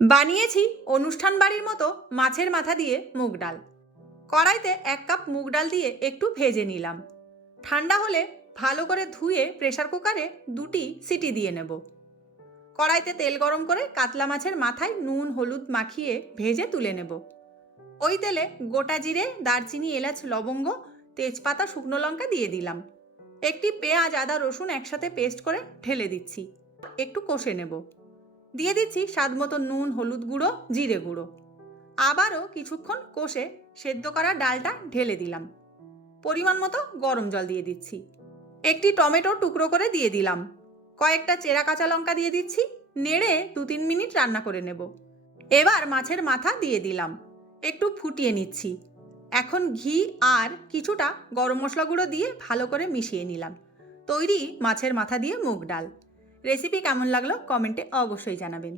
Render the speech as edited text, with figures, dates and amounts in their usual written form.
বানিয়েছি অনুষ্ঠান বাড়ির মতো মাছের মাথা দিয়ে মুগ ডাল। কড়াইতে 1 কাপ মুগ ডাল দিয়ে একটু ভেজে নিলাম। ঠান্ডা হলে ভালো করে ধুয়ে প্রেসার কুকারে 2টি সিটি দিয়ে নেব। কড়াইতে তেল গরম করে কাতলা মাছের মাথায় নুন হলুদ মাখিয়ে ভেজে তুলে নেব। ওই তেলে গোটা জিরে, দারচিনি, এলাচ, লবঙ্গ, তেজপাতা, শুকনো লঙ্কা দিয়ে দিলাম। একটি পেঁয়াজ, আদা, রসুন একসাথে পেস্ট করে ঢেলে দিচ্ছি। একটু কষে নেব। দিয়ে দিচ্ছি স্বাদ মতো নুন, হলুদ গুঁড়ো, জিরে গুঁড়ো। আবারও কিছুক্ষণ কষে সেদ্ধ করা ডালটা ঢেলে দিলাম। পরিমাণ মতো গরম জল দিয়ে দিচ্ছি। একটি টমেটো টুকরো করে দিয়ে দিলাম। কয়েকটা চেরা কাঁচা লঙ্কা দিয়ে দিচ্ছি। নেড়ে 2-3 মিনিট রান্না করে নেব। এবার মাছের মাথা দিয়ে দিলাম। একটু ফুটিয়ে নিচ্ছি। এখন ঘি আর কিছুটা গরম মশলা গুঁড়ো দিয়ে ভালো করে মিশিয়ে নিলাম। তৈরি মাছের মাথা দিয়ে মুগ ডাল। রেসিপি কেমন লাগলো কমেন্টে অবশ্যই জানাবেন।